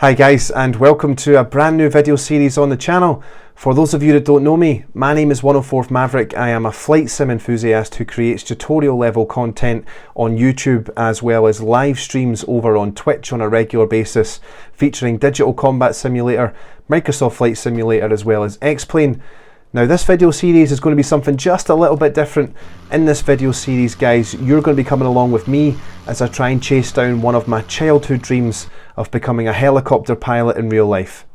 Hi guys, and welcome to a brand new video series on the channel. For those of you that don't know me, my name is 104th Maverick. I am a flight sim enthusiast who creates tutorial level content on YouTube as well as live streams over on Twitch on a regular basis, featuring Digital Combat Simulator, Microsoft Flight Simulator as well as X-Plane. Now this video series is going to be something just a little bit different. In this video series guys, you're going to be coming along with me as I try and chase down one of my childhood dreams of becoming a helicopter pilot in real life.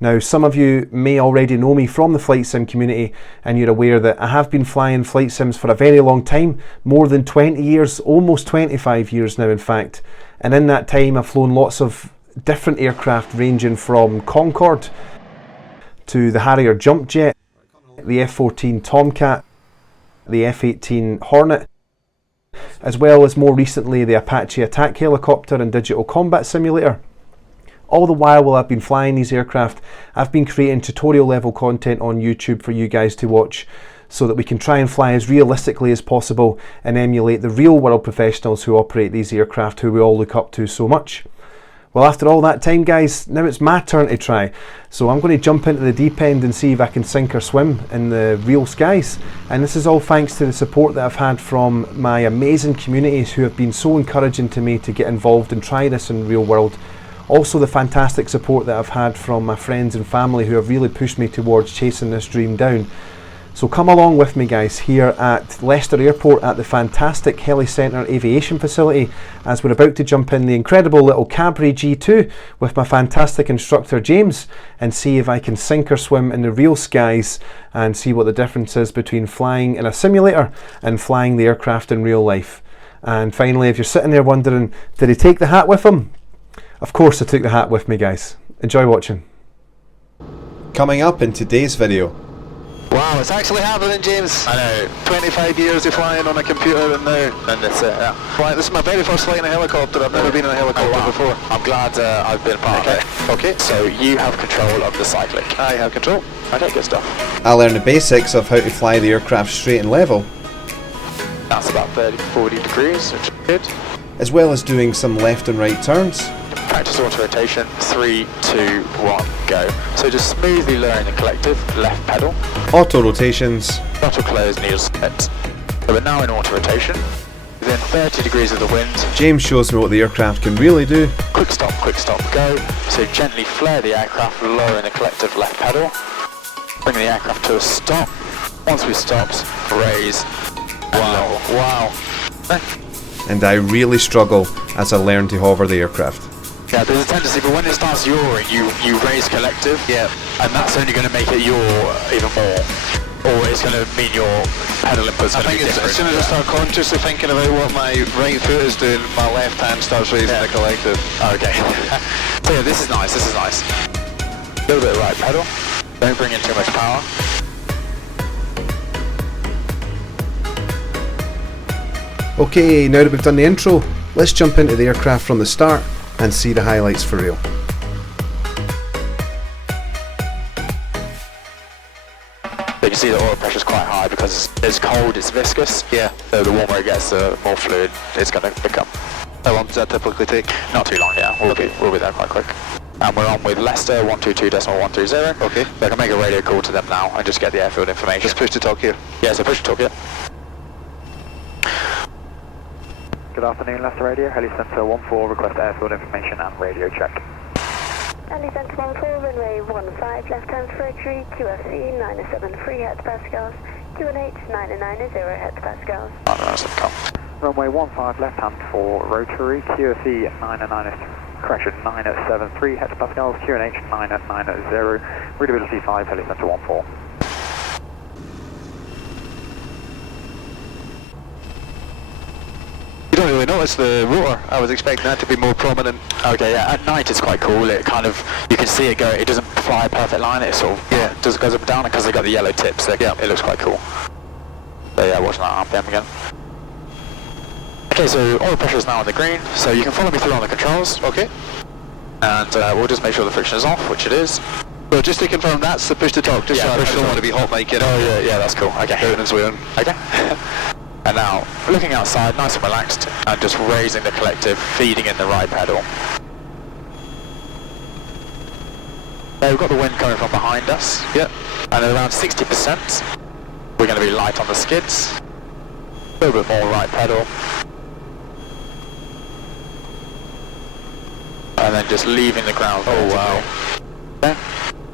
Now some of you may already know me from the flight sim community and you're aware that I have been flying flight sims for a very long time, more than 20 years, almost 25 years now in fact. And in that time I've flown lots of different aircraft ranging from Concorde to the Harrier jump jet, the F-14 Tomcat, the F-18 Hornet, as well as more recently the Apache attack helicopter and Digital Combat Simulator. All the while I've been flying these aircraft, I've been creating tutorial level content on YouTube for you guys to watch so that we can try and fly as realistically as possible and emulate the real world professionals who operate these aircraft who we all look up to so much. Well, after all that time guys, now it's my turn to try. So I'm going to jump into the deep end and see if I can sink or swim in the real skies. And this is all thanks to the support that I've had from my amazing communities who have been so encouraging to me to get involved and try this in real world. Also the fantastic support that I've had from my friends and family who have really pushed me towards chasing this dream down. So come along with me guys here at Leicester Airport at the fantastic Helicentre Aviation facility as we're about to jump in the incredible little Cabri G2 with my fantastic instructor James and see if I can sink or swim in the real skies and see what the difference is between flying in a simulator and flying the aircraft in real life. And finally, if you're sitting there wondering, did he take the hat with him? Of course I took the hat with me guys. Enjoy watching. Coming up in today's video. Wow, it's actually happening, James. I know. 25 years of flying on a computer and that's it, yeah. Right, this is my very first flight in a helicopter. I've never been in a helicopter before. I'm glad I've been part of it. Okay, so you have control of the cyclic. I have control. Okay, good stuff. I'll learn the basics of how to fly the aircraft straight and level. That's about 30-40 degrees, which is good. As well as doing some left and right turns. Practice autorotation, 3, 2, 1, go. So just smoothly lowering the collective, left pedal. Auto rotations. Throttle close, needle set. So we're now in auto rotation. Within 30 degrees of the wind. James shows me what the aircraft can really do. Quick stop, go. So gently flare the aircraft, lowering the collective left pedal. Bringing the aircraft to a stop. Once we've stopped, raise. Wow. And I really struggle as I learn to hover the aircraft. Yeah, there's a tendency, but when it starts yawing, you raise collective, and that's only going to make it yaw even more, or it's going to mean your pedal input's going to be different. As soon as I start consciously thinking about what my right foot is doing, my left hand starts raising the collective. Okay. So yeah, this is nice. A little bit of right pedal. Don't bring in too much power. Okay, now that we've done the intro, let's jump into the aircraft from the start and see the highlights for real. You can see the oil pressure is quite high because it's cold, it's viscous. Yeah. So the warmer it gets, the more fluid it's going to become. How long does that typically take? Not too long, yeah. We'll be there quite quick. And we're on with Leicester 122.130. Okay. So I can make a radio call to them now and just get the airfield information. Just push to talk here. Yeah, so push to talk here. Good afternoon, Leicester Radio, Helicentre 14, request airfield information and radio check. Helicentre 14, runway 15, left-hand trajectory, QFC 973 hectopascals, QNH 990 hectopascals. Runway 15, left-hand for rotary, QFC 973 hectopascals, QNH 990, readability 5, Helicentre 14. You don't really notice the rotor. I was expecting that to be more prominent. Okay, yeah, at night it's quite cool. It kind of, you can see it go, it doesn't fly a perfect line, it sort of goes up and down because they've got the yellow tips, so it looks quite cool. So yeah, watching that RPM again. Okay, so oil pressure is now on the green, so you can follow me through on the controls. Okay. And we'll just make sure the friction is off, which it is. So just to confirm, that's the push to talk, just so I don't want to be hot mic, you know? Oh yeah, that's cool. Okay. Down and swearing. Okay. And now, looking outside, nice and relaxed, and just raising the collective, feeding in the right pedal. So we've got the wind coming from behind us. Yep. And at around 60%, we're going to be light on the skids. A little bit more right pedal. And then just leaving the ground. Oh wow. Okay.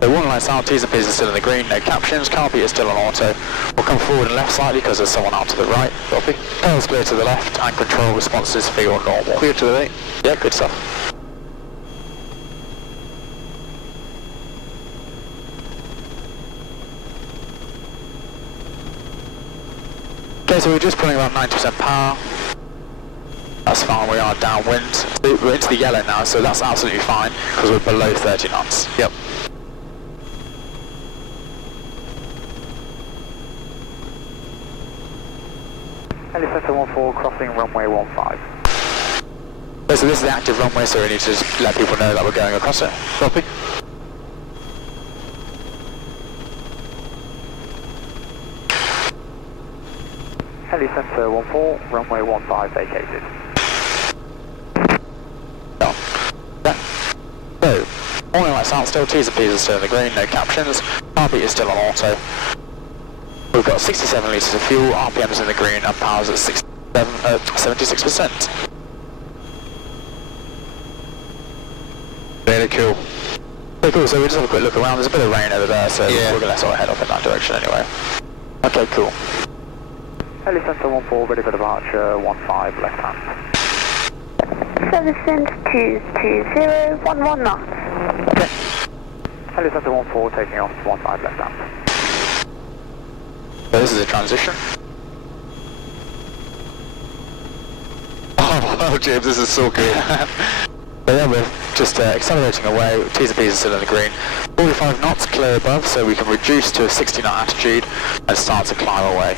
So warning lights out, T's and P's are still in the green, no captions, canopy is still on auto. We'll come forward and left slightly because there's someone out to the right. Copy. Tail's clear to the left and control responses feel normal. Clear to the right. Yeah, good stuff. Okay, so we're just pulling about 90% power. That's fine, we are downwind. We're into the yellow now, so that's absolutely fine because we're below 30 knots. Yep. Helicentre 14 crossing runway 15. Okay, so this is the active runway, so we need to just let people know that we're going across it. Copy. Helicentre 14 runway 15 vacated. Yeah. So, warning lights out still, T's and P's are still in the green, no captions. Heartbeat is still on auto. We've got 67 litres of fuel, RPM's in the green, and power's at 76%. Very cool. Okay, cool, so we'll just have a quick look around. There's a bit of rain over there, so Yeah. we're going to sort of head off in that direction anyway. Okay, cool. Helicentre 14 ready for departure 15 left hand. Service wind 220, 11 knots. Okay. Helicentre 14 taking off 15 left hand. So this is a transition. Oh wow, James, this is so good. So yeah, we're just accelerating away. T's and P's are still in the green. 45 knots clear above, so we can reduce to a 60 knot attitude and start to climb away.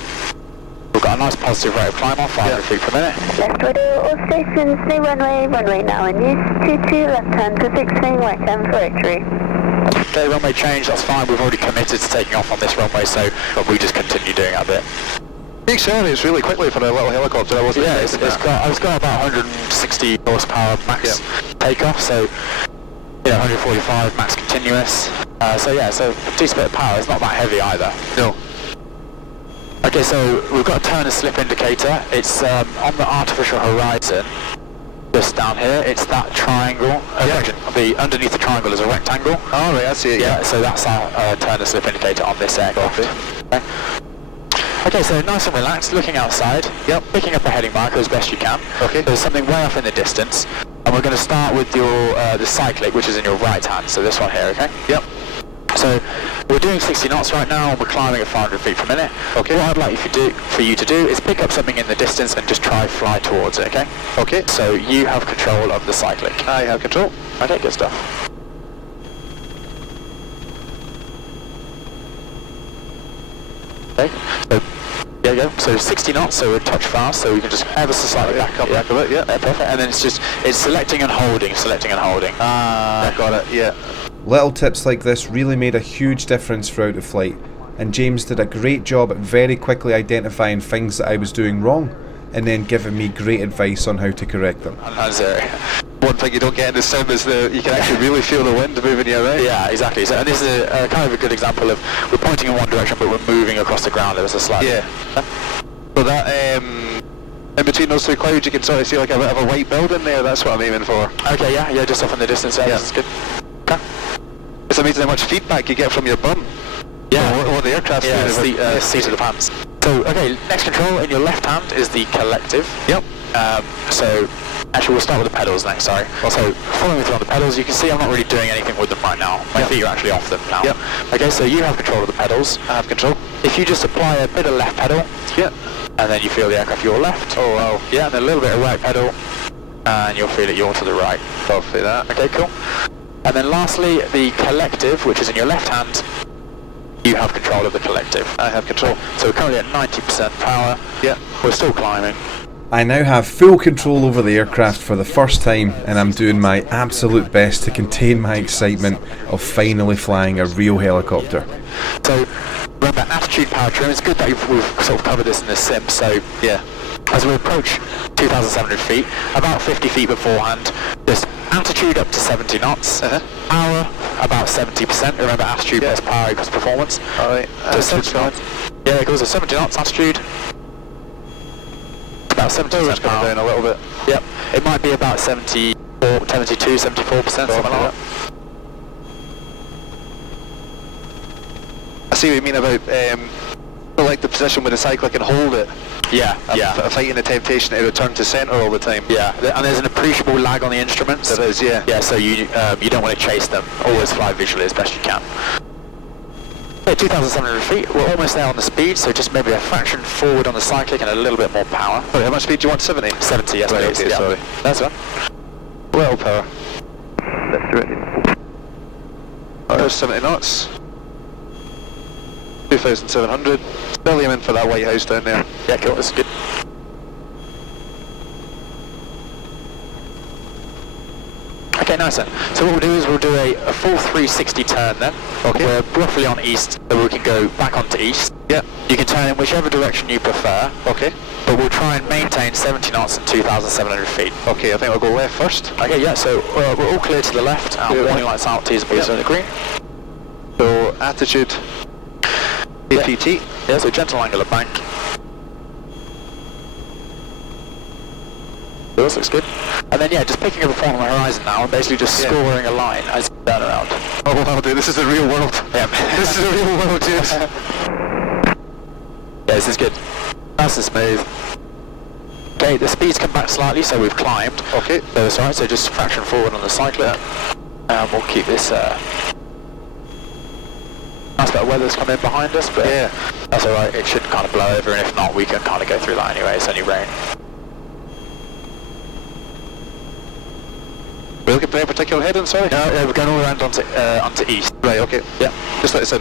We've got a nice positive rate of climb on, 500 feet per minute. Left radio, all stations, new runway now in use. 22 left hand to 16 right hand for entry. Okay, runway change, that's fine. We've already committed to taking off on this runway, so we just continue doing our bit. Accelerates really quickly for a little helicopter. I wasn't Yeah, it's expecting that. got about 160 horsepower max takeoff, so you know 145 max continuous. So yeah, so a decent bit of power. It's not that heavy either. No. Okay, so we've got a turn and slip indicator. It's on the artificial horizon, just down here. It's that triangle. The underneath the triangle is a rectangle. Oh right, I see it. Yeah, so that's our turn and slip indicator on this aircraft. Okay. Okay, so nice and relaxed, looking outside. Yep. Picking up a heading marker as best you can. Okay. There's something way off in the distance, and we're going to start with your the cyclic, which is in your right hand. So this one here, okay? Yep. So we're doing 60 knots right now, and we're climbing at 500 feet per minute. Okay. What I'd like for you to do is pick up something in the distance and just try fly towards it, okay? Okay. So you have control of the cyclic. I have control. Okay, good stuff. Okay, so there you go. So 60 knots, so we're a touch fast, so we can just ever so slightly back up. Back a bit, yeah. Perfect. And then it's selecting and holding, selecting and holding. Ah, got it, yeah. Little tips like this really made a huge difference throughout the flight, and James did a great job at very quickly identifying things that I was doing wrong and then giving me great advice on how to correct them. And zero. One thing you don't get in the sim is you can actually really feel the wind moving you around. Yeah, exactly. So, and this is a kind of a good example of we're pointing in one direction but we're moving across the ground. There's a slight. Yeah. So that in between those two clouds you can sort of see like a bit of a white building there. That's what I'm aiming for. Okay, yeah, just off in the distance. Yeah, this is good. Okay. It's amazing how much feedback you get from your bum. Yeah. What the aircraft's Yeah, doing. it's the seat of the pants. So, okay, next control in your left hand is the collective. Yep. So, actually we'll start with the pedals next, sorry. So, following through on the pedals, you can see I'm not really doing anything with them right now. My feet are actually off them now. Yep. Okay, so you have control of the pedals. I have control. If you just apply a bit of left pedal, Yep. and then you feel the aircraft your left. Oh wow. Yeah, and then a little bit of right pedal, and you'll feel it you're to the right. Copy that. Okay, cool. And then lastly, the collective, which is in your left hand, you have control of the collective. I have control. So we're currently at 90% power. Yeah. We're still climbing. I now have full control over the aircraft for the first time, and I'm doing my absolute best to contain my excitement of finally flying a real helicopter. So remember, attitude, power trim. It's good that we've sort of covered this in the sim. So Yeah. as we approach 2,700 feet, about 50 feet beforehand, just attitude up to 70 knots, power about 70%. Remember, attitude plus power equals performance. Alright, So 70 knots. Yeah, it goes to 70 knots attitude. About 70% coming down a little bit. Yep. It might be about 72, 74%, something like that. I see what you mean about like the position where the cycler can hold it. Yeah, Fighting the temptation to return to centre all the time. Yeah, and there's an appreciable lag on the instruments. There is, yeah. Yeah, so you don't want to chase them. Always fly visually as best you can. Yeah, 2,700 feet. We're almost there on the speed, so just maybe a fraction forward on the cyclic and a little bit more power. Sorry, how much speed do you want? 70? 70, yes, Right, please. okay, Yeah. sorry. That's one. Little power. Let's do it. There's 70 knots. 2,700. Still aiming for that White House down there. Yeah, cool. That's good. Okay, nice then. So what we'll do is we'll do a full 360 turn then. Okay. We're roughly on east, so we can go back onto east. Yeah. You can turn in whichever direction you prefer. Okay. But we'll try and maintain 70 knots and 2,700 feet. Okay, I think I'll go left first. Okay, yeah, so we're all clear to the left. Our warning lights out, T's and B's on the green. So, attitude, APT. Yeah, so gentle angular bank. This looks good. And then, yeah, just picking up a point on the horizon now and basically just scoring a line as you turn around. Oh, well, dude, this is the real world. Yeah. This is the real world, James. Yeah, this is good. Nice and smooth. Okay, the speed's come back slightly, so we've climbed. Okay. So that's alright, so just fraction forward on the cycler. And we'll keep this, nice bit of weather's come in behind us, but Yeah. that's alright, it should kind of blow over, and if not, we can kind of go through that anyway, it's only rain. We're looking for any particular heading, sorry? No, we're going all around onto east. Right, okay. Yeah. Just let us in.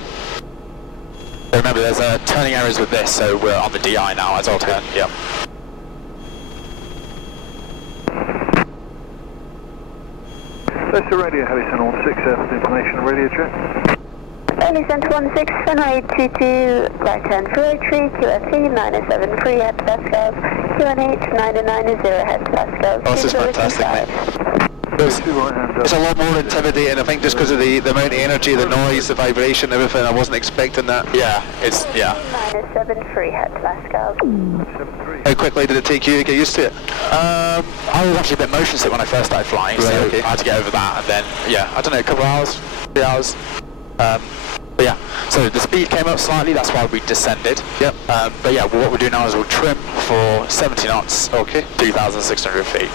So remember, there's turning areas with this, so we're on the DI now as I'll turn. Yeah. Leicester Radio, Helicentre 16, information radio check. Helicentre 16, runway 22, right turn for entry, QFC 973 hectopascals, QNH 990 hectopascals. Oh, this is fantastic, mate. It's a lot more intimidating, I think, just because of the amount of energy, the noise, the vibration, everything. I wasn't expecting that. Yeah, it's, yeah. 973 hectopascals. How quickly did it take you to get used to it? I was actually a bit motion sick when I first started flying, Right, so okay. I had to get over that, and then, yeah, I don't know, a couple of hours, 3 hours. But yeah, so the speed came up slightly, that's why we descended. Yep. But yeah, what we'll do now is we'll trim for 70 knots, Okay. 2,600 feet.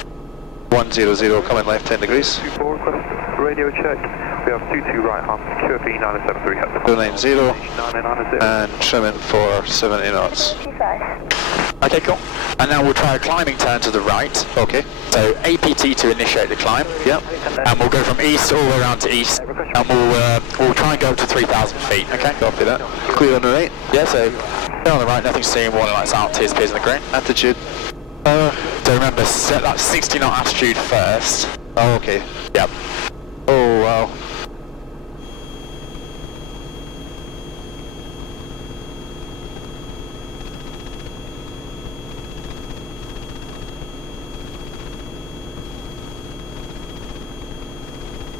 100, coming left 10 degrees. 24, request radio check. We have 22 right hand, QFE 973 hectopascals. 290 990. and trimming for 70 knots. 55. Okay, cool. And now we'll try a climbing turn to the right. Okay. So APT to initiate the climb. Yep. And we'll go from east all the way around to east, and we'll try and go up to 3,000 feet. Okay. Copy that. Clear on the right. Yeah. So go on the right, nothing seen. Warning lights out. T's, P's, and the green. Attitude. So remember, set that 60 knot attitude first. Oh, okay. Yep. Oh, wow.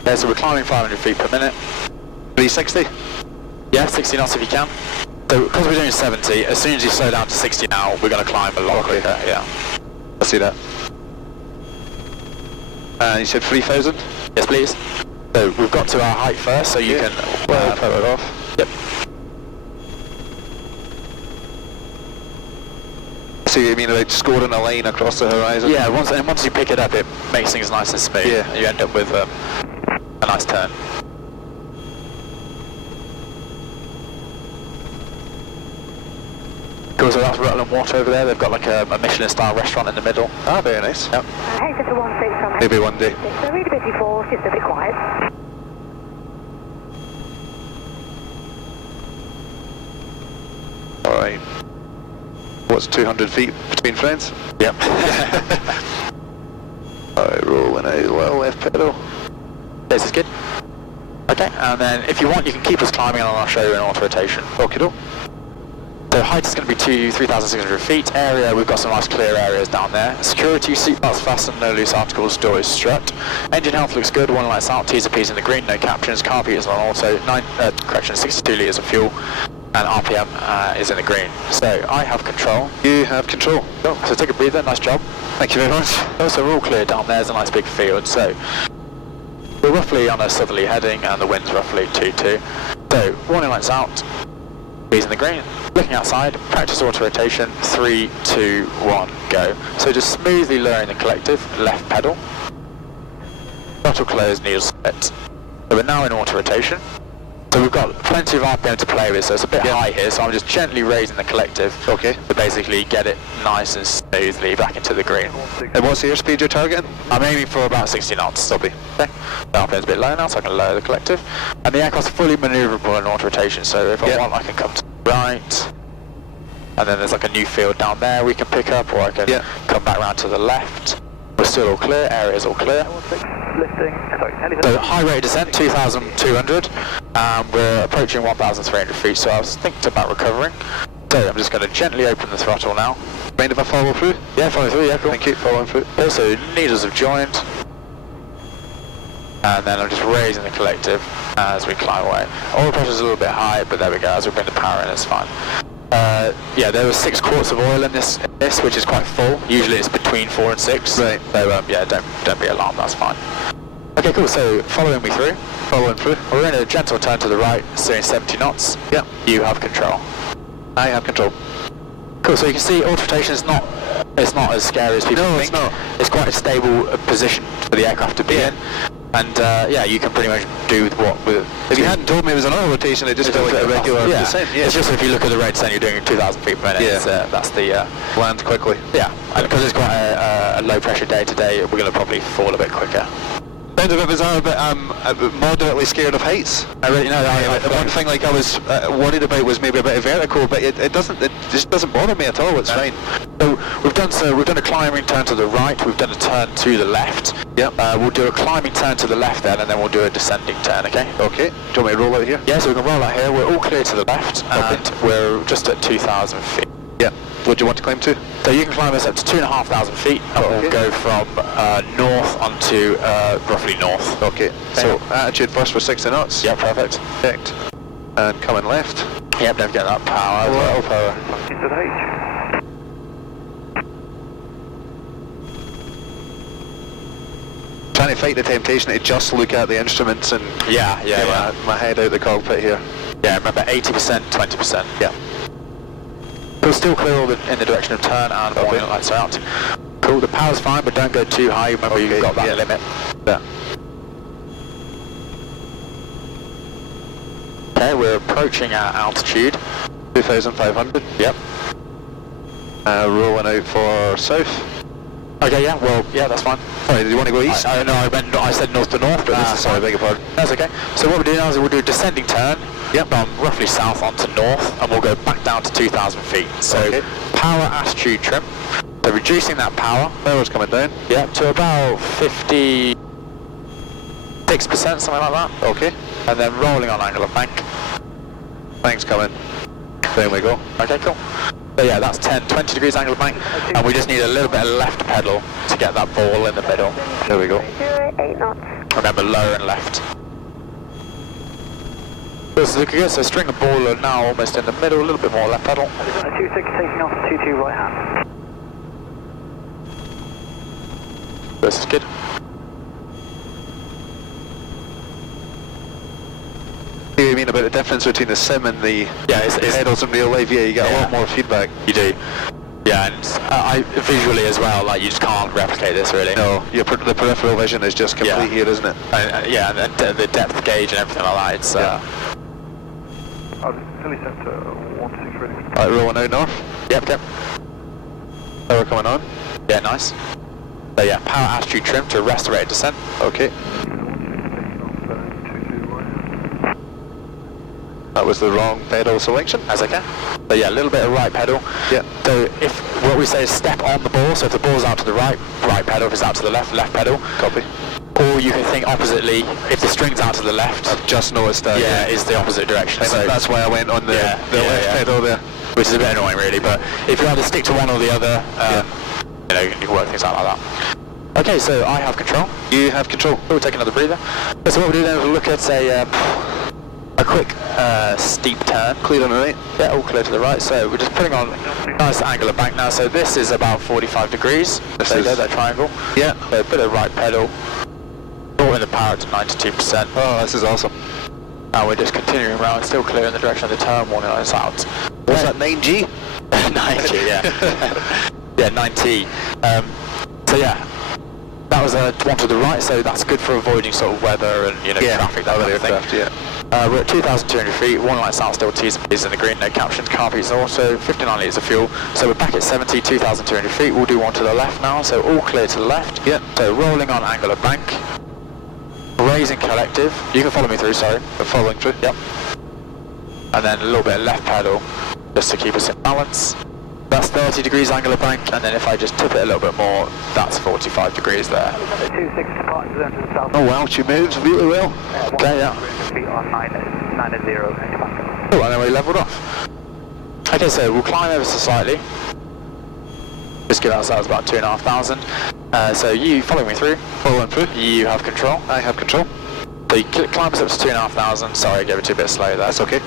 Yeah, so we're climbing 500 feet per minute. 360? Yeah, 60 knots if you can. So because we're doing 70, as soon as you slow down to 60 now, we're going to climb a lot quicker. Yeah. I see that. And you said 3,000? Yes, please. So we've got to our height first, so you can power it off. Yep. I see what you mean about scoring a line across the horizon. Yeah, once you pick it up, it makes things nice and smooth. Yeah. And you end up with a nice turn. Cool, so that's Rutland Water over there. They've got like a Michelin-style restaurant in the middle. Ah, very nice. Yep. Helicentre 16 from Maybe one day. So really busy for, just a bit quiet. Alright. What's 200 feet between friends? Yep. Alright, rolling out, little left pedal. This is good. Okay, and then if you want, you can keep us climbing and I'll show you an autorotation. Okay, no. So So height is going to be 3,600 feet. Area, we've got some nice clear areas down there. Security, seatbelts fastened, no loose articles, door is strut. Engine health looks good, one lights out, T's and P's in the green, no captions, carb is on auto, 62 litres of fuel, and RPM is in the green. So I have control. You have control. Cool. So take a breather, nice job. Thank you very much. So we're all clear down there, there's a nice big field. So we're roughly on a southerly heading and the wind's roughly 2-2. So warning lights out, B's in the green. Looking outside, practice auto rotation, 3, 2, 1, go. So just smoothly lowering the collective, left pedal. Throttle closed, needle split. So we're now in auto rotation. So we've got plenty of RPM to play with, so it's a bit high here, so I'm just gently raising the collective to basically get it nice and smoothly back into the green. And what's the airspeed you're targeting? I'm aiming for about 60 knots. Okay. The RPM's a bit low now, so I can lower the collective. And the aircraft's fully manoeuvrable in auto rotation, so if I want, I can come to the right. And then there's like a new field down there we can pick up, or I can come back round to the left. We're still all clear, area's all clear. So high rate of descent, 2,200. We're approaching 1,300 feet, so I was thinking about recovering. So I'm just going to gently open the throttle now. Mind if I follow through? Yeah, follow through, yeah, cool. Thank you, following through. Also, needles have joined. And then I'm just raising the collective as we climb away. Oil pressure's a little bit high, but there we go, as we bring the power in, it's fine. Yeah, there was 6 quarts of oil in this, which is quite full. Usually it's between 4 and 6. Right. So yeah, don't be alarmed, that's fine. Okay, cool, so following me through. Following through. We're in a gentle turn to the right, steering 70 knots. Yeah. You have control. I have control. Cool, so you can see auto rotation is not as scary as people think. It's not. It's quite a stable position for the aircraft to be in. And yeah, you can pretty much do with If you hadn't told me it was an auto rotation, it just felt like a regular descent. Yeah. It's just if you look at the rate descent, you're doing 2,000 feet per minute. That's the land quickly. Yeah, and because it's quite a low pressure day today, we're going to probably fall a bit quicker. Sounds a bit bizarre, but I'm moderately scared of heights. I really know that. One thing like I was worried about was maybe a bit of vertical, but it just doesn't bother me at all. It's fine. So we've done a climbing turn to the right. We've done a turn to the left. Yep. We'll do a climbing turn to the left then, and then we'll do a descending turn. Okay. Okay. Do you want me to roll out here? Yeah. So we can roll out here. We're all clear to the left, and we're just at 2,000 feet. Yeah. What do you want to climb to? So you can climb us up to 2,500 feet, and we'll go from north onto roughly north. Okay. So attitude first for 60 knots. Yeah, perfect. Checked. And coming left. Yep, don't get that power. Well, power. Trying to fight the temptation to just look at the instruments and yeah. My head out the cockpit here. Yeah, remember 80%, 20%. Yeah. We'll still clear all in the direction of turn and warning lights are out. Cool, the power's fine, but don't go too high. Remember, you've got that limit. Yeah. Okay, we're approaching our altitude. 2,500. Yep. Rolling out for south. Okay, yeah, well, yeah, that's fine. Sorry, did you want to go east? I said north to north, but this is sorry, beg your pardon. That's okay. So what we're doing now is we'll do a descending turn. Yep. From roughly south onto north, and we'll go back down to 2,000 feet. So power attitude trim. So reducing that power. Power's coming down. Yeah, to about 56%, something like that. Okay. And then rolling on angle of bank. Bank's coming. There we go. Okay, cool. So yeah, that's 20 degrees angle of bank, and we just need a little bit of left pedal to get that ball in the middle. There we go. 8 knots. Remember, lower and left. So string and ball are now almost in the middle, a little bit more left pedal. 26 taking off, 22 right hand. This is good. You mean about the difference between the sim and the pedals in real life? Yeah, you get a lot more feedback. You do. Yeah, and visually as well, like you just can't replicate this really. No, the peripheral vision is just complete here, isn't it? Yeah, and the depth gauge and everything like that, it's... Helicentre 16 ready. Alright, rolling out north. Yep. Power coming on. Yeah, nice. So yeah, power attitude trim to arrest the rate of descent. Okay. That was the wrong pedal selection. That's okay. So yeah, a little bit of right pedal. Yeah. So if what we say is step on the ball, so if the ball's out to the right pedal. If it's out to the left pedal. Copy. Or you can think oppositely, if the string's out to the left. I've just noticed that. Yeah, it's the opposite direction. So that's why I went on the left pedal there. which is a bit annoying really, but if you either stick to one or the other, you know, you can work things out like that. Okay, so I have control. You have control. We'll take another breather. So what we'll do then is we'll look at a quick steep turn. Clear on the right. Yeah, all clear to the right. So we're just putting on a nice angular bank now. So this is about 45 degrees. There you go, that triangle. Yeah. So a bit of right pedal. Brought in the power to 92%. Oh, this is awesome. Now we're just continuing around, still clear in the direction of the turn warning lights out. What's that, 9G? 9G, yeah. Yeah, 9T. So yeah, that was one to the right, so that's good for avoiding sort of weather and, you know, traffic, that kind of thing. We're at 2,200 feet, warning lights out, still T's and P's in the green, no caption, Cabri also, 59 litres of fuel. So we're back at 70, 2,200 feet, we'll do one to the left now, so all clear to the left. Yeah. So rolling on angular bank. Raising collective. You can follow me through, sorry. I'm following through. Yep. And then a little bit of left pedal, just to keep us in balance. That's 30 degrees angular bank, and then if I just tip it a little bit more, that's 45 degrees there. 26 departures then to the south. Oh wow, she moves really well. Okay, yeah. Feet on 9 0. Cool, and then we levelled off. Okay, so we'll climb ever so slightly. Just give ourselves about 2,500. So you follow me through. Following through. You have control. I have control. So you climb us up to 2,500. Sorry, I gave it to you a bit slow there. That's okay.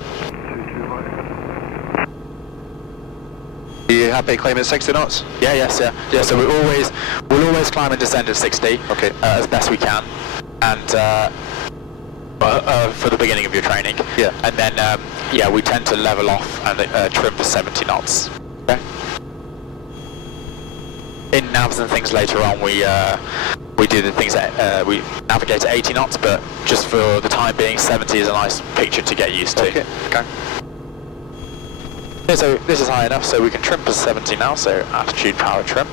Are you happy climbing 60 knots? Yeah, yes, yeah. Yeah, so we'll always climb and descend at 60. Okay. As best we can. And for the beginning of your training. Yeah. And then yeah, we tend to level off and trim for 70 knots. Okay. In navs and things later on, we do the things that we navigate at 80 knots, but just for the time being, 70 is a nice picture to get used to. Okay. Okay. Yeah, so this is high enough, so we can trim for 70 now. So attitude power trim.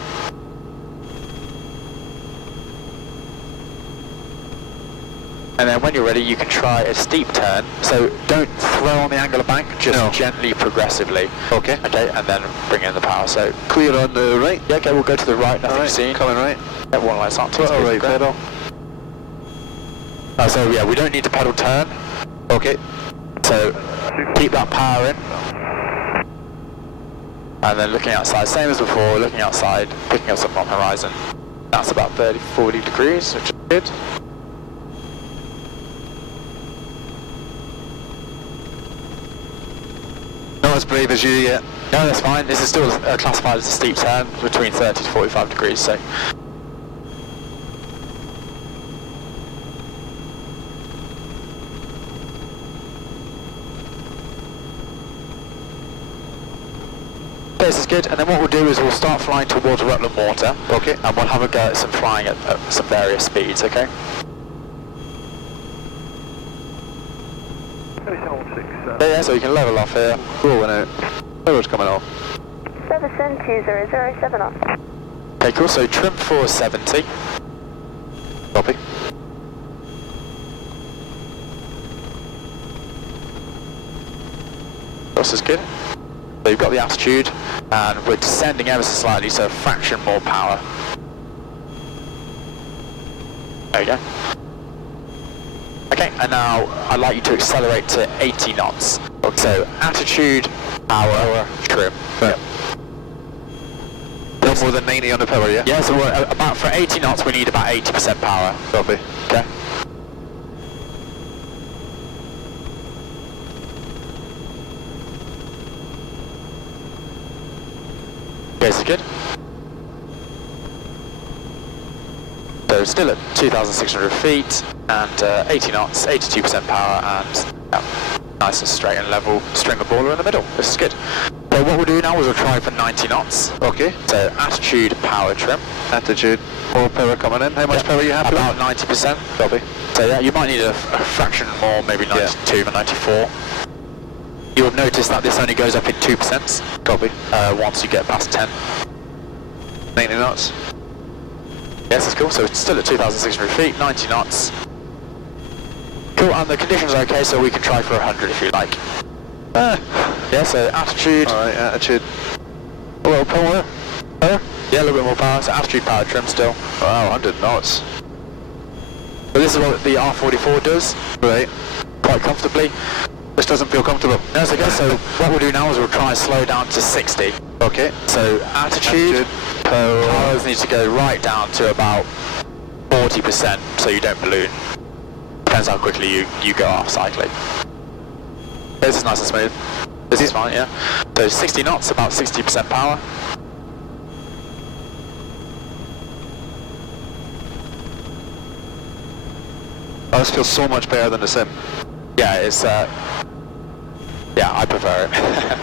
And then when you're ready, you can try a steep turn. So don't throw on the angular bank, just gently, progressively. Okay. Okay, and then bring in the power. So Clear on the right. yeah, okay, we'll go to the right. Nothing seen. Coming right. Yeah, one light's on. All right, pedal. So yeah, we don't need to pedal turn. Okay. So keep that power in. And then looking outside, same as before, looking outside, picking up some on horizon. That's about 30, 40 degrees, which is good. Not as brave as you yet. No, that's fine. This is still classified as a steep turn, between 30 to 45 degrees, so. This is good, and then what we'll do is we'll start flying towards Rutland Water. Okay. And we'll have a go at some flying at some various speeds, okay? Yeah, so you can level off here. Rolling out. Power's coming off. 72007 off. Okay, cool, so trim for 70. Copy. This is good. So you've got the altitude, and we're descending ever so slightly, so a fraction more power. There you go. Okay, and now I'd like you to accelerate to 80 knots. Okay. So attitude, power, trim. Right. No more than 90 on the power, yeah? Yeah, so we're about for 80 knots we need about 80% power. Copy. Okay. This is good. So still at 2,600 feet and 80 knots, 82% power, and nice and straight and level string of baller in the middle. This is good. So what we'll do now is we'll try for 90 knots. Okay. So attitude, power trim. Attitude, more power coming in. How much power are you happy About with? 90%. Copy. So yeah, you might need a fraction more, maybe 92 or 94. You will notice that this only goes up in 2%. Copy. Once you get past 10. 90 knots. Yes, that's cool. So it's still at 2,600 feet, 90 knots. Cool, and the conditions are okay, so we can try for 100 if you like. Yeah, so attitude. Alright, attitude. A little power. Yeah, a little bit more power. So attitude, power trim still. Wow, 100 knots. But this is what the R44 does. Right. Quite comfortably. Just doesn't feel comfortable. No, it's okay. So what we'll do now is we'll try and slow down to 60. Okay. So altitude, powers need to go right down to about 40% so you don't balloon. Depends how quickly you go off cycling. This is nice and smooth. This is fine, yeah. So 60 knots, about 60% power. Oh, this feels so much better than the sim. Yeah, it's yeah, I prefer it.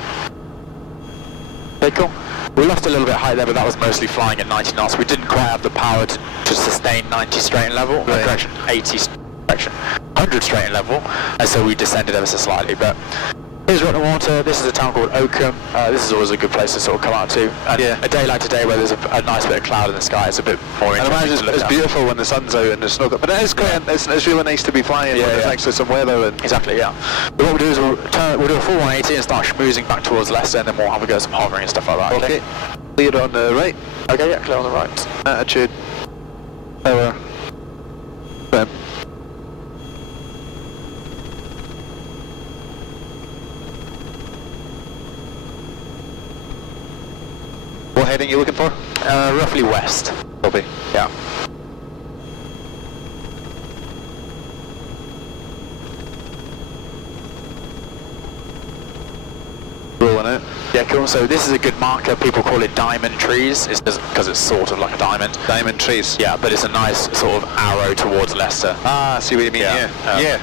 Okay, cool. We lost a little bit of height there, but that was mostly flying at 90 knots. We didn't quite have the power to sustain 90 straight and level, Right. correction, 80 correction, 100 straight and level, and so we descended ever so slightly. But here's Rotten Water. This is a town called Oakham. This is always a good place to sort of come out to. And Yeah. a day like today, where there's a nice bit of cloud in the sky, it's a bit more And interesting imagine to look it's at. beautiful when the sun's out and the snow. But it is quite. It's really nice to be flying when there's actually some weather. And Exactly, yeah. But what we'll do is we'll do a full 180 and start schmoozing back towards Leicester, and then we'll have a go at some hovering and stuff like that. okay. Clear on the right. Okay, yeah, clear on the right. Attitude. Power. Trim. What heading are you looking for? Roughly west. Copy. Yeah. Rolling out. Yeah, cool. So this is a good marker. People call it diamond trees. It's because it's sort of like a diamond. Diamond trees. Yeah, but it's a nice sort of arrow towards Leicester. Ah, I see what you mean. Yeah. Yeah. Yeah.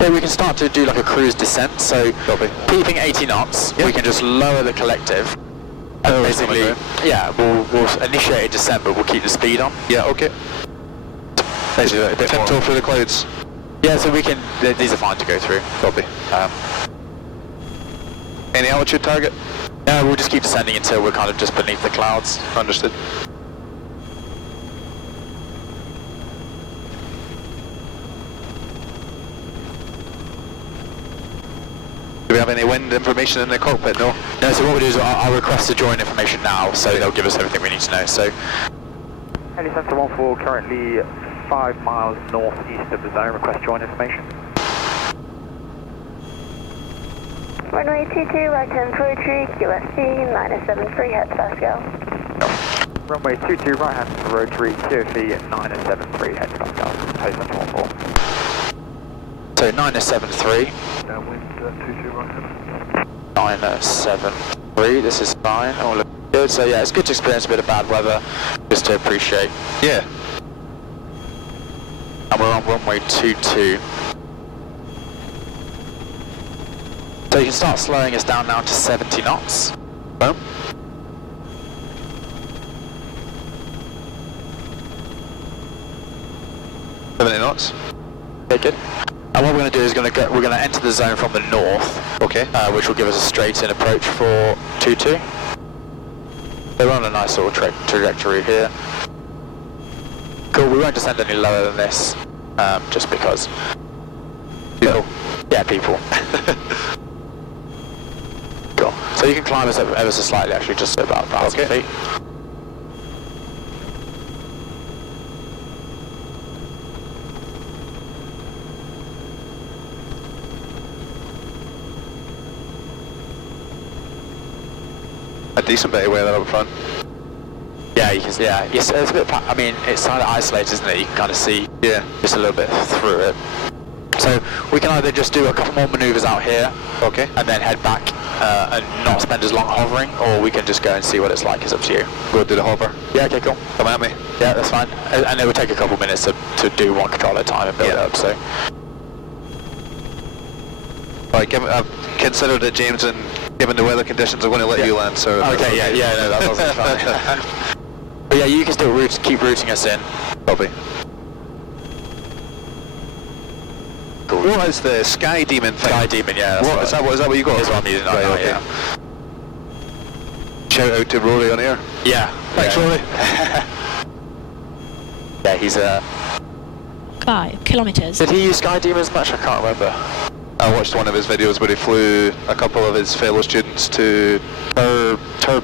Yeah, we can start to do like a cruise descent. So Copy. keeping 80 knots, Yeah. we can just lower the collective. And Oh, basically, okay. yeah, we'll initiate a descent, but we'll keep the speed on. Yeah. Okay. Basically, a bit more. Tiptoe through the clouds. Yeah, so we can. These are fine to go through. Copy. Any altitude target? Yeah, we'll just keep descending until we're kind of just beneath the clouds. Understood. Do we have any wind information in the cockpit? No. No, so what we'll do is I'll request to join information now, so they'll give us everything we need to know. So, Helicentre 14 currently 5 miles northeast of the zone. Request join information. Runway 22, right turn for entry, QFC, -73, head Pascal. Runway 22 right hand for rotary, QFE 973 head Pascal. Helicentre 14. so 973, Downwind 22 right hand. 973. This is fine. All looks good. So yeah, it's good to experience a bit of bad weather, just to appreciate. Yeah. And we're on runway 22. So you can start slowing us down now to 70 knots. Well. 70 knots. Okay, good. And what we're going to do is we're going to enter the zone from the north, Okay. which will give us a straight-in approach for 22. We're on a nice little trajectory here. Cool. We won't descend any lower than this, just because. People. Yeah, people. Cool. So you can climb us up ever so slightly, actually, just to about 1,000 Okay. feet. A decent bit of weather up front. Yeah, you can. Yeah, it's a bit. I mean, it's kind of isolated, isn't it? You can kind of see. Yeah. Just a little bit through it. So we can either just do a couple more manoeuvres out here, Okay. and then head back and not spend as long hovering, or we can just go and see what it's like. It's up to you. Go do the hover. Yeah. Okay. Cool. Come at me. Yeah, that's fine. And it will take a couple minutes to do one control at a time and build it up. So. Right, I've considered it, James, and given the weather conditions, I'm going to let you land, sir. Okay. Yeah. No, that wasn't fine. But yeah, you can still keep routing us in. Copy. Cool. What is the Sky Demon thing? Sky Demon, yeah. What, is that what you got? That's what I'm using right now, okay. yeah. Shout out to Rory on air. Yeah. Thanks, yeah. Rory. Yeah, he's 5 kilometers. Did he use Sky Demons much? I can't remember. I watched one of his videos where he flew a couple of his fellow students to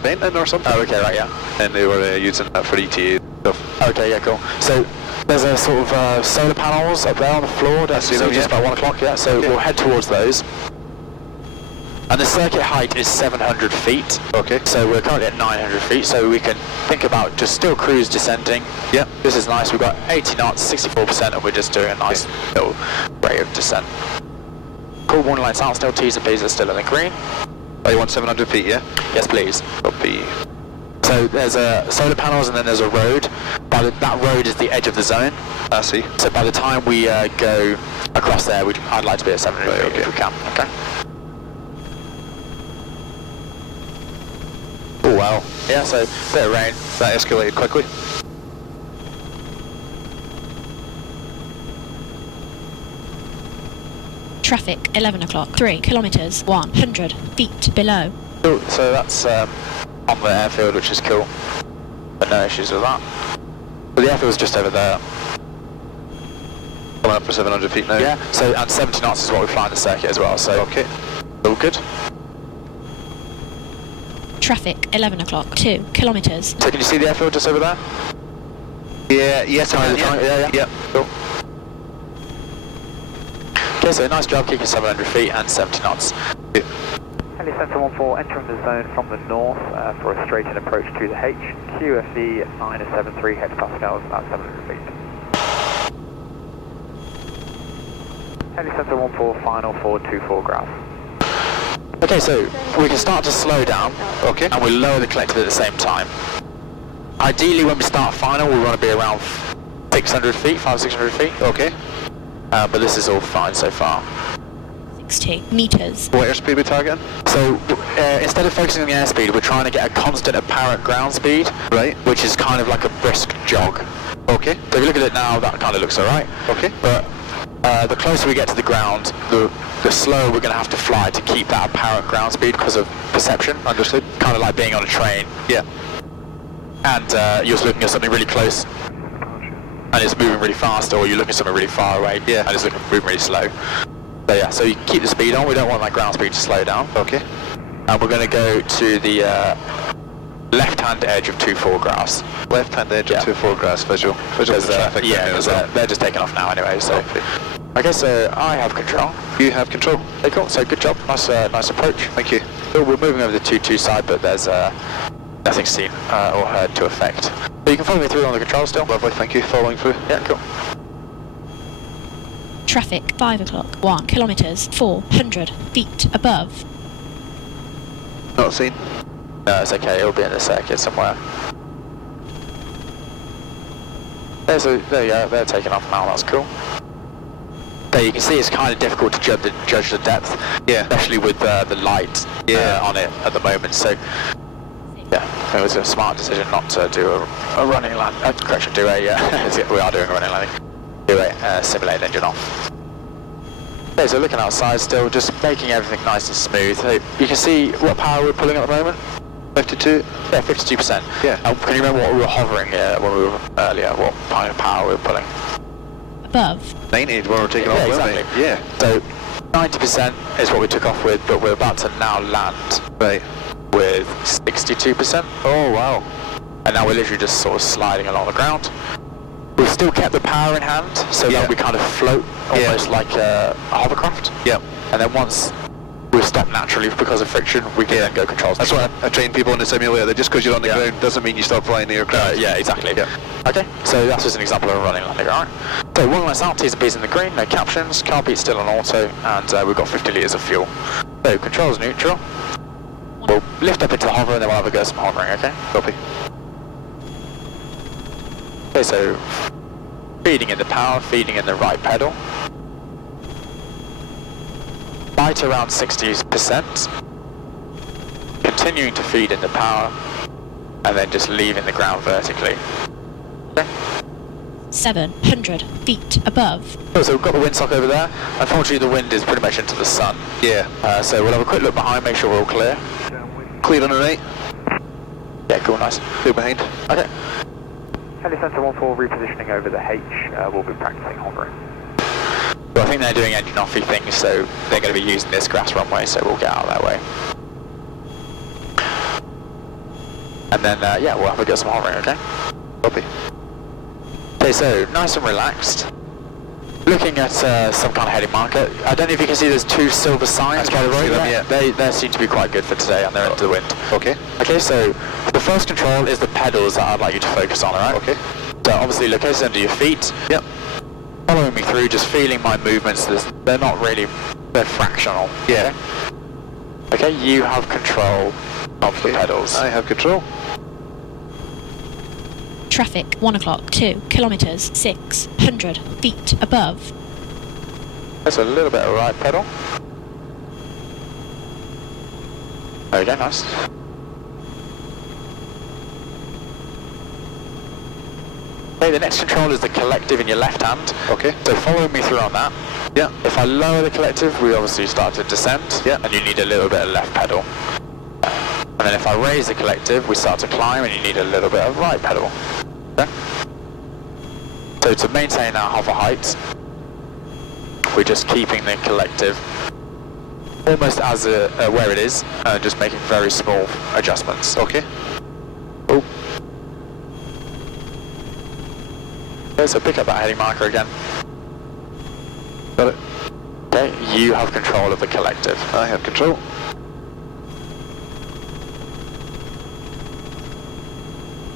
Benton or something. Oh, okay, right, yeah. And they were using that for ETA stuff. Okay, yeah, cool. So There's a sort of solar panels up there on the floor. I see them, just about 1 o'clock, yeah, so we'll head towards those. And the circuit height is 700 feet. Okay. So we're currently at 900 feet, so we can think about just still cruise descending. Yeah. This is nice, we've got 80 knots, 64%, and we're just doing a nice little rate of descent. Cool, warning lights out still, T's and P's are still in the green. Oh, you want 700 feet, yeah? Yes, please. Copy. So there's solar panels and then there's a road. That road is the edge of the zone. I see. So by the time we go across there, I'd like to be at 700 feet if we can. Okay. Oh wow. Yeah, so a bit of rain. That escalated quickly. Traffic, 11 o'clock, 3 kilometres, 100 feet below. Cool. So that's on the airfield, which is cool. But no issues with that. But the airfield's just over there. Coming up for 700 feet now. Yeah, so and 70 knots is what we fly in the circuit as well, so okay. All good. Traffic, 11 o'clock, 2 kilometres. So can you see the airfield just over there? Yeah, yes, I can, Yeah. Yeah. Cool. Okay, so nice job keeping 700 feet and 70 knots. Yeah. Helicentre 14 entering the zone from the north for a straight-in approach to the H. QFE 973 hectopascals, about 700 feet. Helicentre 14 final 424 graph. Okay, so we can start to slow down, Okay. and we'll lower the collective at the same time. Ideally, when we start final, we want to be around 600 feet, 500-600 feet. Okay. But this is all fine so far. 60 metres. What airspeed we targeting? So instead of focusing on the airspeed, we're trying to get a constant apparent ground speed, Right. which is kind of like a brisk jog. Okay. So if you look at it now, that kind of looks alright. Okay. But the closer we get to the ground, the slower we're going to have to fly to keep that apparent ground speed because of perception. Understood. Kind of like being on a train. Yeah. And you're looking at something really close and it's moving really fast, or you're looking at something really far away and it's moving really slow. So yeah, so you keep the speed on, we don't want that ground speed to slow down. Okay. And we're going to go to the left-hand edge of 2-4 grass. Left-hand edge of 2-4 grass, visual for traffic. Yeah, because they're just taking off now anyway, so. Okay, so I have control. You have control. Okay, cool, so good job, nice approach. Thank you. So we're moving over the 2-2 side, but there's nothing seen or heard to affect. So you can follow me through on the control still? Lovely, thank you. Following through. Yeah, cool. Traffic, 5 o'clock, 1 kilometres, 400 feet above. Not seen. No, it's okay, it'll be in the circuit somewhere. There you go, they're taking off now, that's cool. There you can see it's kind of difficult to judge the depth, especially with the light on it at the moment, so yeah, it was a smart decision not to do a running land, correction, do a, we are doing a running landing, do a simulated engine off. Okay, so looking outside still, just making everything nice and smooth. So you can see what power we're pulling at the moment? 52? Yeah, 52%. Yeah. Can you remember what we were hovering when we were earlier, what kind of power we were pulling? Above. 90 when we're taking off, exactly. weren't we? Yeah. So 90% is what we took off with, but we're about to now land with 62%. Oh, wow. And now we're literally just sort of sliding along the ground. We've still kept the power in hand, so that we kind of float almost like a hovercraft. Yeah. And then once we stop naturally because of friction, we can then go controls. That's why I train people in the simulator, that just because you're on the ground doesn't mean you stop flying the aircraft. Yeah, exactly. Yeah. Okay, so that's just an example of a running landing, alright? So one lights out, T's and P's in the green, no captions, car beat's still on auto, and we've got 50 litres of fuel. So controls neutral. We'll lift up into hover and then we'll have a go at some hovering, okay? Copy. Okay, so feeding in the power, feeding in the right pedal. Light around 60%. Continuing to feed in the power, and then just leaving the ground vertically. Okay. 700 feet above. Oh, so we've got the windsock over there. Unfortunately, the wind is pretty much into the sun. Yeah. So we'll have a quick look behind, make sure we're all clear. Clear on the right. Yeah, cool, nice. Clear behind. Okay. Helicentre 14 repositioning over the H, we'll be practicing hovering. Well, I think they're doing engine offy things, so they're going to be using this grass runway, so we'll get out of their way. And then, yeah, we'll have a go at some hovering, okay? Copy. Okay, so nice and relaxed. Looking at some kind of heading marker. I don't know if you can see there's two silver signs by the road. They seem to be quite good for today, and they're into the wind. Okay. Okay, so the first control is the pedals that I'd like you to focus on, alright? Okay. So obviously located under your feet. Yep. Following me through, just feeling my movements. They're not really, they're fractional. Yeah. Okay, you have control of the pedals. I have control. Traffic, 1 o'clock, 2 kilometres, 600 feet above. That's a little bit of right pedal. There we go, nice. Okay, the next control is the collective in your left hand. Okay. So follow me through on that. Yeah. If I lower the collective, we obviously start to descend. Yeah. And you need a little bit of left pedal. And then if I raise the collective, we start to climb and you need a little bit of right pedal. Okay? So to maintain our hover height, we're just keeping the collective almost as where it is, and just making very small adjustments. Okay. Oh. Okay, so pick up that heading marker again. Got it. Okay, you have control of the collective. I have control.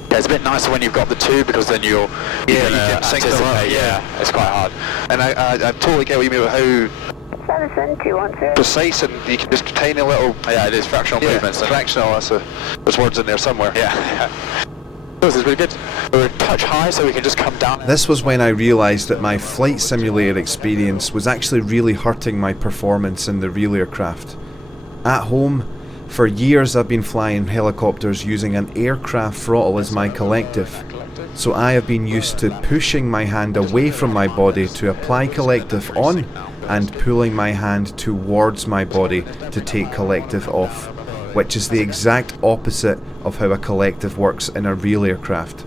Yeah, it's a bit nicer when you've got the two, because then you can sync them up. Yeah, it's quite hard. And I totally get what you mean about how Citizen 210. precise, and you can just tiny little Yeah, it is fractional movements. fractional. There's words in there somewhere. Yeah. This is really good. We're a touch high, so we can just come down. This was when I realised that my flight simulator experience was actually really hurting my performance in the real aircraft. At home, for years I've been flying helicopters using an aircraft throttle as my collective, so I have been used to pushing my hand away from my body to apply collective on and pulling my hand towards my body to take collective off, which is the exact opposite of how a collective works in a real aircraft.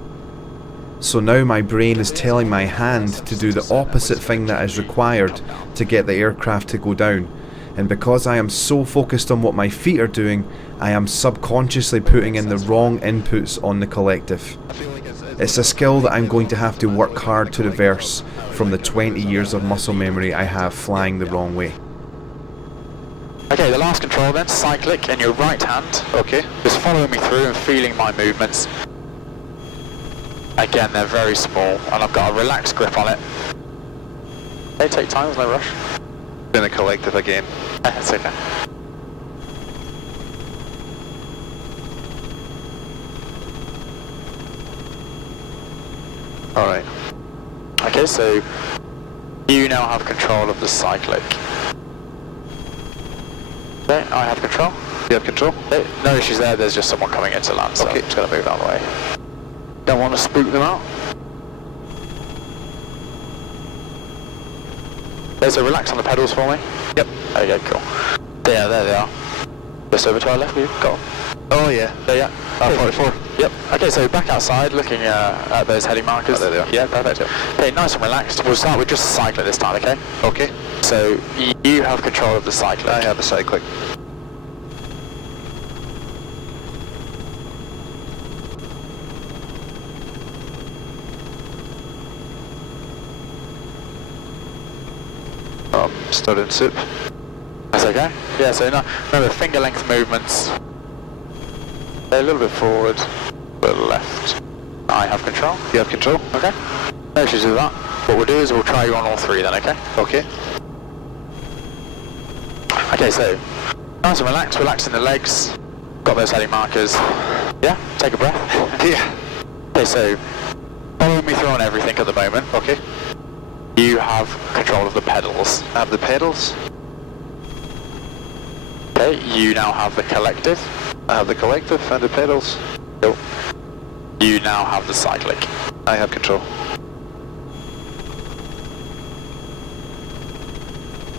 So now my brain is telling my hand to do the opposite thing that is required to get the aircraft to go down, and because I am so focused on what my feet are doing, I am subconsciously putting in the wrong inputs on the collective. It's a skill that I'm going to have to work hard to reverse from the 20 years of muscle memory I have flying the wrong way. Okay, the last control then, cyclic in your right hand. Okay. Just following me through and feeling my movements. Again, they're very small, and I've got a relaxed grip on it. Okay, take time, there's no rush. Then a collective again. That's okay. Alright. Okay, so you now have control of the cyclic. Okay, I have control. You have control? Okay, no issues there, there's just someone coming in to land, so Okay. I'm just going to move out of the way. Don't want to spook them out. Okay, so relax on the pedals for me. Yep. Okay, cool. Yeah, there they are. Just over to our left, we've got. Oh yeah. Yeah. R44. Yep. Okay, so back outside, looking at those heading markers. Oh, there they are. Yeah, perfect. Okay, nice and relaxed. We'll start with just the cyclic this time, okay? Okay. So you have control of the cyclic. I have a cyclic. Start in soup. That's okay. Yeah, so now, remember, finger length movements. A little bit forward, a little left. I have control. You have control? Okay. No issues with that. What we'll do is we'll try you on all three then, okay? Okay. Okay, so nice and relaxed, relaxing the legs. Got those heading markers. Yeah, take a breath. Yeah. Okay, so following me through on everything at the moment. Okay. You have control of the pedals. I have the pedals. Okay, you now have the collective. I have the collective and the pedals. Cool. You now have the cyclic. I have control.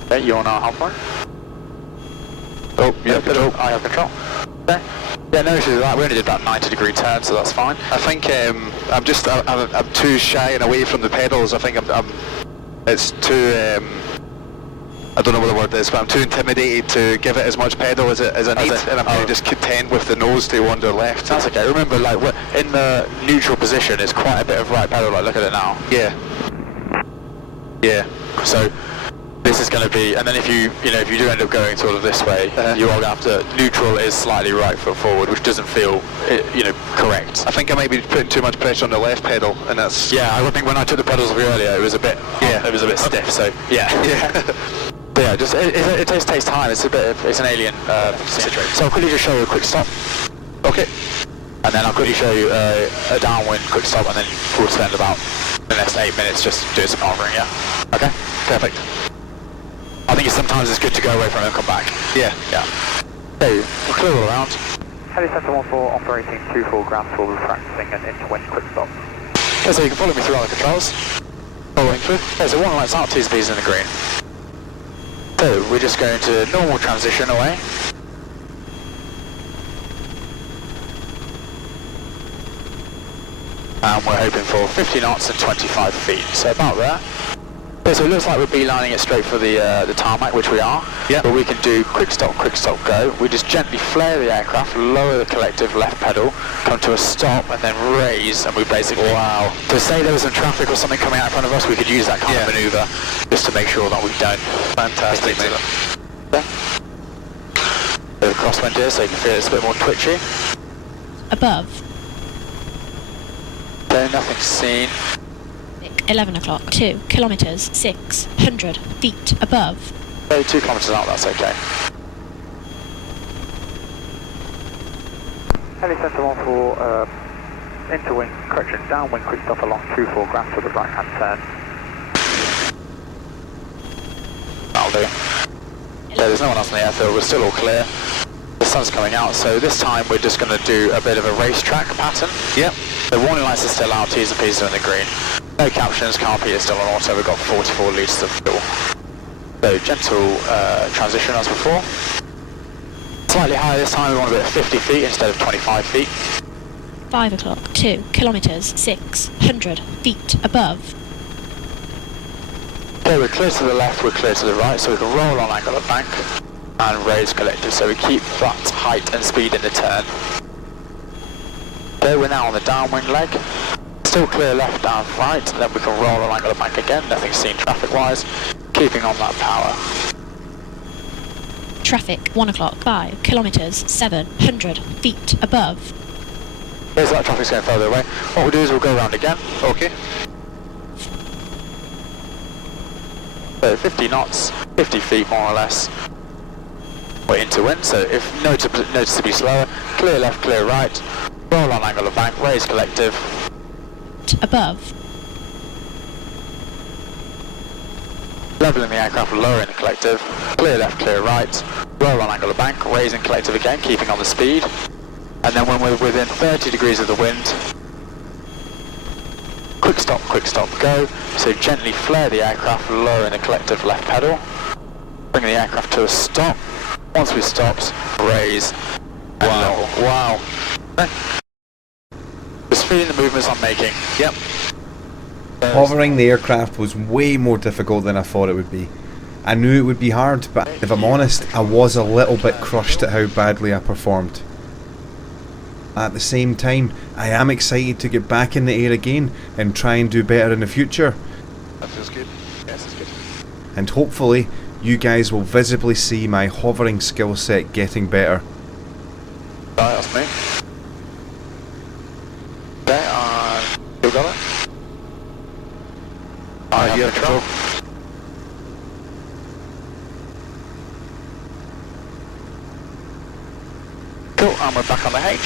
Okay, you're now halfway. Oh, yeah, control. I have control. Okay. Yeah, no issues with that. We only did that 90-degree turn, so that's fine. I think I'm too shy and away from the pedals. I think it's too I don't know what the word is, but I'm too intimidated to give it as much pedal as I need, and I'm kind of just content with the nose to wander left. That's okay. Remember, like in the neutral position, it's quite a bit of right pedal. Like look at it now. Yeah. Yeah. So this is going to be, and then if you do end up going sort of this way, you are going to have to. Neutral is slightly right foot forward, which doesn't feel correct. I think I might be putting too much pressure on the left pedal, and that's. Yeah, I think when I took the pedals off earlier, it was a bit. Yeah. It was a bit stiff. So yeah. Yeah. But yeah, just it just takes time. It's an alien situation. So I'll quickly just show you a quick stop. Okay. And then I'll quickly show you a downwind quick stop, and then we'll spend about the next 8 minutes just doing some hovering. Yeah. Okay. Perfect. I think sometimes it's good to go away from it and come back. Yeah. Yeah. Okay, we're clear all around. Helicentre 14 operating 24 ground full, practicing an into-wind quick stop. Okay, so you can follow me through on the controls. Following through. Okay, so one light's out, two speeds in the green. So we're just going to normal transition away. And we're hoping for 50 knots and 25 feet, so about there. Okay, so it looks like we're beelining it straight for the tarmac, which we are. Yeah. But we can do quick stop, go. We just gently flare the aircraft, lower the collective left pedal, come to a stop, and then raise, and we basically... Wow. So say there was some traffic or something coming out in front of us, we could use that kind of manoeuvre just to make sure that we don't... Fantastic, mate. The crosswind here, so you can feel it's a bit more twitchy. Above. Okay, nothing seen. 11 o'clock. 2 kilometres, 600 feet above. Okay, 2 kilometres out, that's okay. Helicentre 14, into-wind, correction, downwind quick stop along 24 ground to the right-hand turn. That'll do. Yeah, there's no one else in the airfield, we're still all clear. The sun's coming out, so this time we're just going to do a bit of a racetrack pattern. Yep. The warning lights are still out, T's and P's are in the green. No captions, carpet is still on auto, we've got 44 litres of fuel. So gentle transition as before. Slightly higher this time, we want a bit of 50 feet instead of 25 feet. 5 o'clock. 2 kilometres, 600 feet above. Okay, we're clear to the left, we're clear to the right, so we can roll on angle of bank and raise collective, so we keep that height and speed in the turn. Okay, we're now on the downwind leg. Still clear left, down, right, and then we can roll on angle of bank again, nothing seen traffic-wise, keeping on that power. Traffic. 1 o'clock. 5 kilometres, 700 feet above. Here's that traffic's going further away. What we'll do is we'll go around again. Okay. So 50 knots, 50 feet more or less. We're into wind, so if noticeably slower, clear left, clear right, roll on angle of bank, raise collective. Above. Leveling the aircraft, lowering the collective, clear left, clear right, roll on angle of bank, raising collective again, keeping on the speed. And then when we're within 30 degrees of the wind, quick stop, go. So gently flare the aircraft, lowering the collective left pedal, bringing the aircraft to a stop. Once we've stopped, raise. Wow. Okay. Just feeling the movements I'm making. Yep. Hovering the aircraft was way more difficult than I thought it would be. I knew it would be hard, but if I'm honest, I was a little bit crushed at how badly I performed. At the same time, I am excited to get back in the air again and try and do better in the future. That feels good. Yes, that's good. And hopefully, you guys will visibly see my hovering skill set getting better. Right, that's me. Okay, you got it? I have control. Cool, and we're back on the H.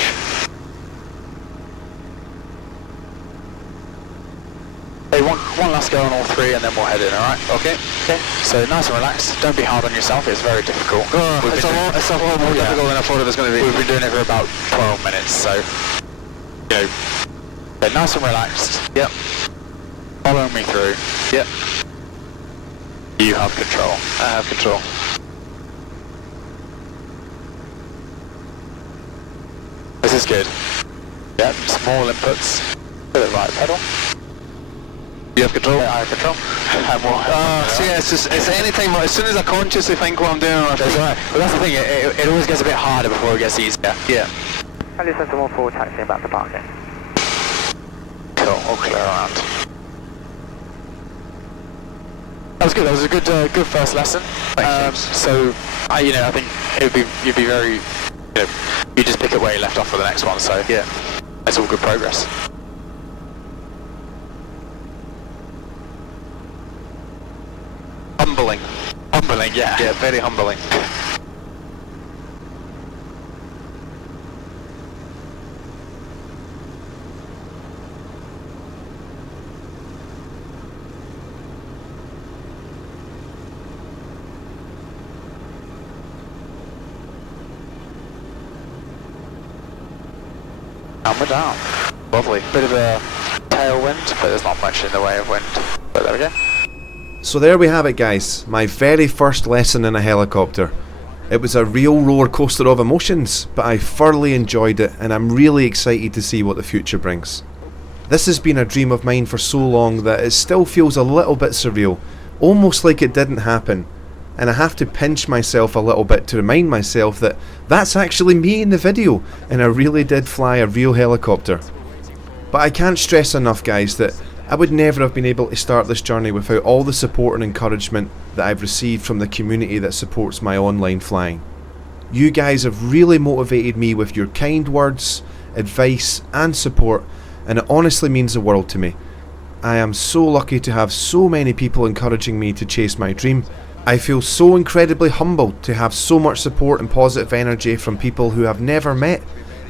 Hey, one last go on all three and then we'll head in, alright? Okay. So nice and relaxed, don't be hard on yourself, it's very difficult. It's a lot more difficult than I thought it was going to be. We've been doing it for about 12 minutes, so, nice and relaxed. Yep. Following me through. Yep. You have control. I have control. This is good. Yep, small inputs. To the right pedal. You have control? Yeah, I have control. See, it's any time, as soon as I consciously think what I'm doing, That's right. But that's the thing, it always gets a bit harder before it gets easier. yeah. Helicentre 14 taxiing back to parking. Cool, all clear around. That was good. That was a good first lesson. Thanks, so, I think you'd be very, you just pick up where you left off for the next one. So Yeah. it's all good progress. Humbling. Humbling, yeah. Yeah, very humbling. And we're down. Lovely. Bit of a tailwind, but there's not much in the way of wind. But there we go. So there we have it, guys, my very first lesson in a helicopter. It was a real roller coaster of emotions, but I thoroughly enjoyed it and I'm really excited to see what the future brings. This has been a dream of mine for so long that it still feels a little bit surreal, almost like it didn't happen. And I have to pinch myself a little bit to remind myself that that's actually me in the video and I really did fly a real helicopter. But I can't stress enough, guys, that I would never have been able to start this journey without all the support and encouragement that I've received from the community that supports my online flying. You guys have really motivated me with your kind words, advice and support, and it honestly means the world to me. I am so lucky to have so many people encouraging me to chase my dream. I feel so incredibly humbled to have so much support and positive energy from people who I've never met,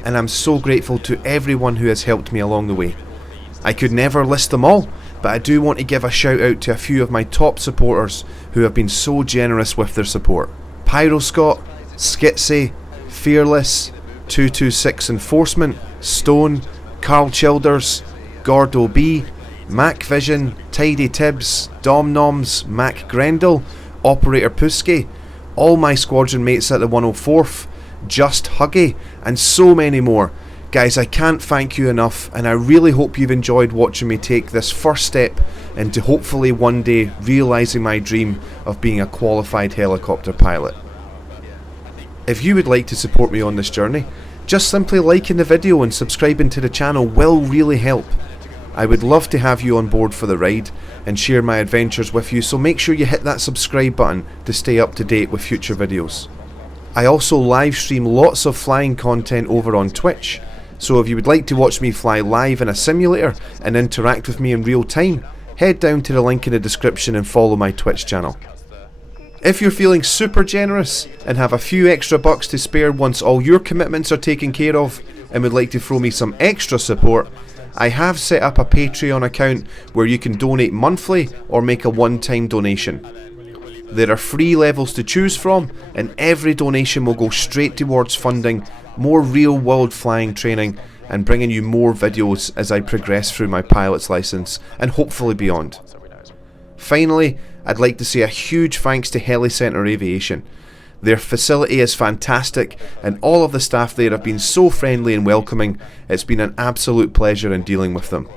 and I'm so grateful to everyone who has helped me along the way. I could never list them all, but I do want to give a shout out to a few of my top supporters who have been so generous with their support. Pyroscott, Skitsy, Fearless, 226 Enforcement, Stone, Carl Childers, Gordo B, Mac Vision, Tidy Tibbs, Dom Noms, Mac Grendel, Operator Puski, all my squadron mates at the 104th, Just Huggy, and so many more. Guys, I can't thank you enough, and I really hope you've enjoyed watching me take this first step into hopefully one day realising my dream of being a qualified helicopter pilot. If you would like to support me on this journey, just simply liking the video and subscribing to the channel will really help. I would love to have you on board for the ride and share my adventures with you, so make sure you hit that subscribe button to stay up to date with future videos. I also live stream lots of flying content over on Twitch, so if you would like to watch me fly live in a simulator and interact with me in real time, head down to the link in the description and follow my Twitch channel. If you're feeling super generous and have a few extra bucks to spare once all your commitments are taken care of and would like to throw me some extra support, I have set up a Patreon account where you can donate monthly or make a one-time donation. There are 3 levels to choose from, and every donation will go straight towards funding more real-world flying training and bringing you more videos as I progress through my pilot's license and hopefully beyond. Finally, I'd like to say a huge thanks to Helicentre Aviation. Their facility is fantastic and all of the staff there have been so friendly and welcoming. It's been an absolute pleasure in dealing with them.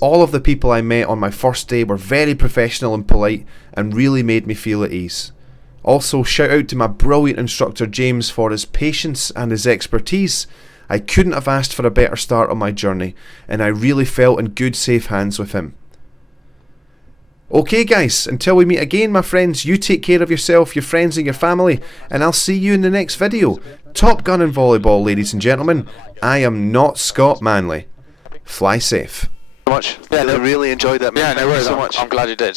All of the people I met on my first day were very professional and polite and really made me feel at ease. Also, shout out to my brilliant instructor James for his patience and his expertise. I couldn't have asked for a better start on my journey, and I really felt in good safe hands with him. Okay guys, until we meet again my friends, you take care of yourself, your friends and your family, and I'll see you in the next video. Top Gun and volleyball, ladies and gentlemen. I am not Scott Manley. Fly safe. So much. Yeah, I really enjoyed that, man. Yeah, no worries. Thank you so much. I'm glad you did.